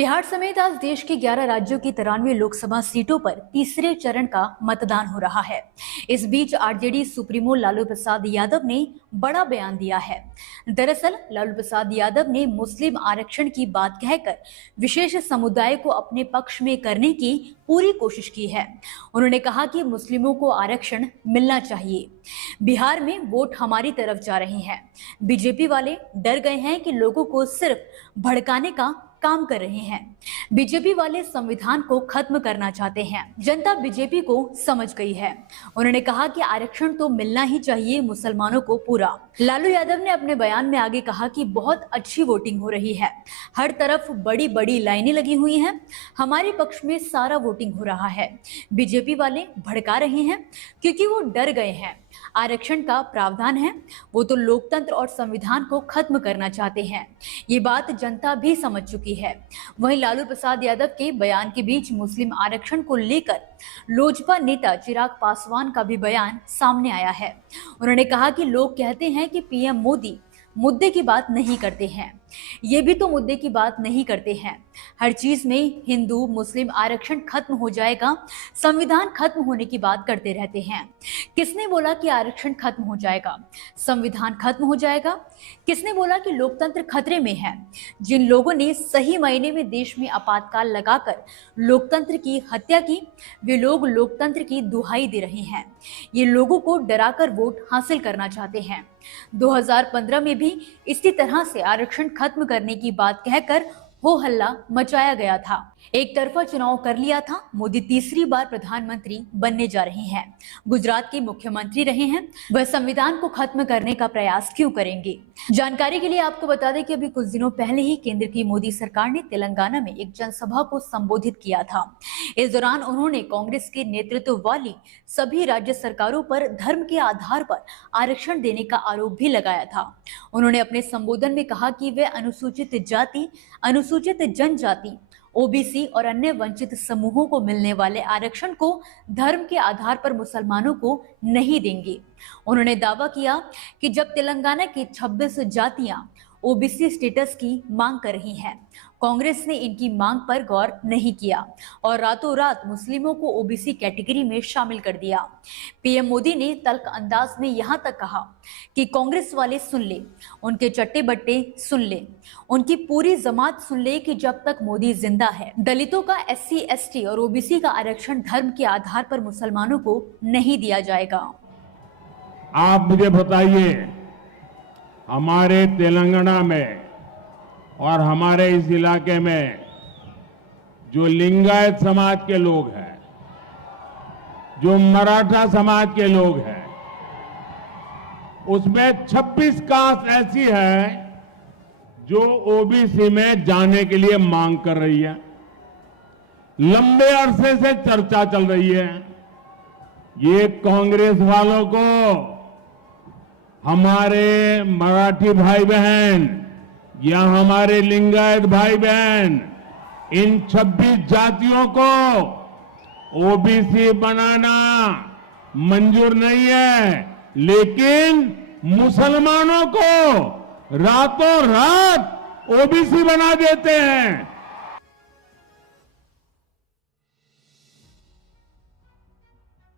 बिहार समेत आज देश के 11 राज्यों की 93 लोकसभा सीटों पर तीसरे चरण का मतदान हो रहा है। इस बीच आरजेडी सुप्रीमो लालू प्रसाद यादव ने बड़ा बयान दिया है। दरअसल लालू प्रसाद यादव ने मुस्लिम आरक्षण की बात कहकर विशेष समुदाय को अपने पक्ष में करने की पूरी कोशिश की है। उन्होंने कहा कि मुस्लिमों को आरक्षण मिलना चाहिए। बिहार में वोट हमारी तरफ जा रहे हैं। बीजेपी वाले डर गए हैं कि लोगों को सिर्फ भड़काने का काम कर रहे हैं। बीजेपी वाले संविधान को खत्म करना चाहते हैं। जनता बीजेपी को समझ गई है। उन्होंने कहा कि आरक्षण तो मिलना ही चाहिए मुसलमानों को पूरा। लालू यादव ने अपने बयान में आगे कहा कि बहुत अच्छी वोटिंग हो रही है, हर तरफ बड़ी बड़ी लाइनें लगी हुई हैं, हमारे पक्ष में सारा वोटिंग हो रहा है। बीजेपी वाले भड़का रहे हैं क्योंकि वो डर गए हैं। आरक्षण का प्रावधान है, वो तो लोकतंत्र और संविधान को खत्म करना चाहते हैं। ये बात जनता भी समझ चुकी है। वहीं लालू प्रसाद यादव के बयान के बीच मुस्लिम आरक्षण को लेकर लोजपा नेता चिराग पासवान का भी बयान सामने आया है। उन्होंने कहा कि लोग कहते हैं कि पीएम मोदी मुद्दे की बात नहीं करते हैं, ये भी तो मुद्दे की बात नहीं करते हैं। हर चीज में हिंदू मुस्लिम आरक्षण खत्म हो जाएगा, संविधान खत्म होने की बात करते रहते हैं। किसने बोला कि आरक्षण खत्म हो जाएगा, संविधान खत्म हो जाएगा? किसने बोला कि लोकतंत्र खतरे में है? जिन लोगों ने सही मायने में देश में आपातकाल लगाकर लोकतंत्र की हत्या की, वे लोग लोकतंत्र की दुहाई दे रहे हैं। ये लोगों को डराकर वोट हासिल करना चाहते हैं। 2015 में भी इसी तरह से आरक्षण खत्म करने की बात कहकर हो हल्ला मचाया गया था। एक तरफा चुनाव कर लिया था। मोदी तीसरी बार प्रधानमंत्री बनने जा रहे हैं, गुजरात के मुख्यमंत्री रहे हैं, वह संविधान को खत्म करने का प्रयास क्यों करेंगे? जानकारी के लिए आपको बता दें कि अभी कुछ दिनों पहले ही केंद्र की मोदी सरकार ने तेलंगाना में एक जनसभा को संबोधित किया था। इस दौरान उन्होंने कांग्रेस के नेतृत्व वाली सभी राज्य सरकारों पर धर्म के आधार पर आरक्षण देने का आरोप भी लगाया था। उन्होंने अपने संबोधन में कहा कि वे अनुसूचित जाति, अनुसूचित जनजाति, ओबीसी और अन्य वंचित समूहों को मिलने वाले आरक्षण को धर्म के आधार पर मुसलमानों को नहीं देंगे। उन्होंने दावा किया कि जब तेलंगाना की 26 जातियां ओबीसी स्टेटस की मांग कर रही हैं, कांग्रेस ने इनकी मांग पर गौर नहीं किया और रातों रात मुस्लिमों को ओबीसी कैटेगरी में शामिल कर दिया। पीएम मोदी ने तल्ख अंदाज में यहां तक कहा कि कांग्रेस वाले सुन ले, उनके चट्टे बट्टे सुन ले, उनकी पूरी जमात सुन ले कि जब तक मोदी जिंदा है, दलितों का एससी, एसटी और ओबीसी का आरक्षण धर्म के आधार पर मुसलमानों को नहीं दिया जाएगा। आप मुझे बताइए, हमारे तेलंगाना में और हमारे इस इलाके में जो लिंगायत समाज के लोग हैं, जो मराठा समाज के लोग हैं, उसमें 26 कास्ट ऐसी है जो ओबीसी में जाने के लिए मांग कर रही है। लंबे अरसे से चर्चा चल रही है। ये कांग्रेस वालों को हमारे मराठी भाई बहन या हमारे लिंगायत भाई बहन, इन 26 जातियों को ओबीसी बनाना मंजूर नहीं है, लेकिन मुसलमानों को रातों रात ओबीसी बना देते हैं।